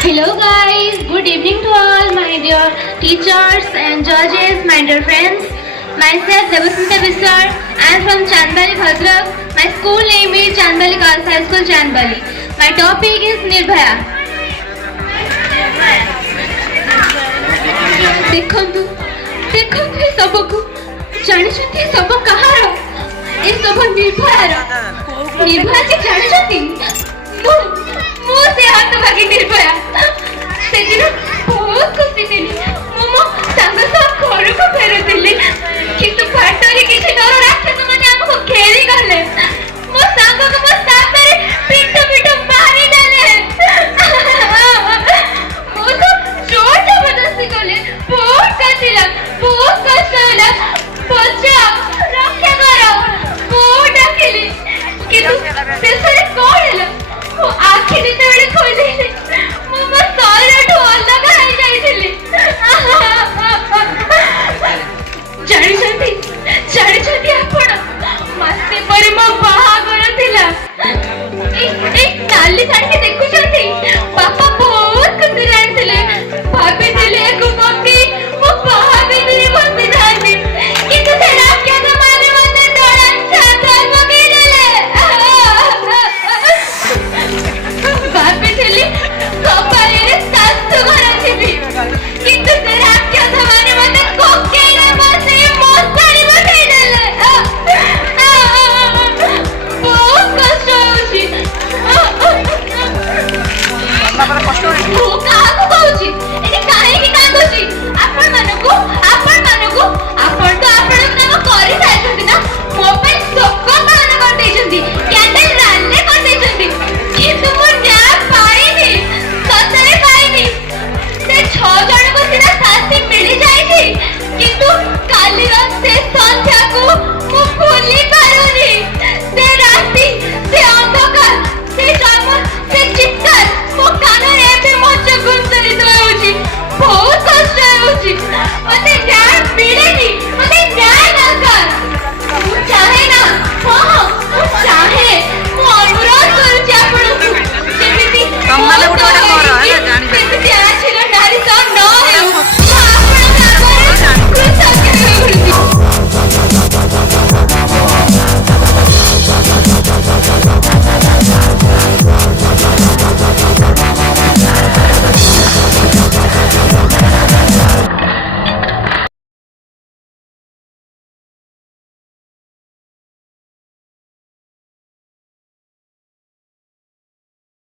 Hello guys, good evening to all my dear teachers and judges, my dear friends. Myself Devasmita Bisar. I am from Chandbali, Bhadrak. My school name is Chandbali Girls High School, Chandbali. My topic is Nirbhaya. देखंतु देखंतु ये सबको जानिछंती सब कहार ए सब निर्भयार निर्भया के जानिछंती मु से हाथ भागी निर्भया से दिन बहुत खुशी थिली मो संग सब घर को फेरुतिली किंतु फाटरी किछि डर राक्षस माने हमको घेरी गले मो संग को मो सामने पिट पिट मारी देले मो तो जोर जबरदस्ती कले बहुत कष्ट होला बचाओ रक्षा करो बहुत डाकिली किंतु शेषरे कोण होला मो आखि जेतेबेले खोली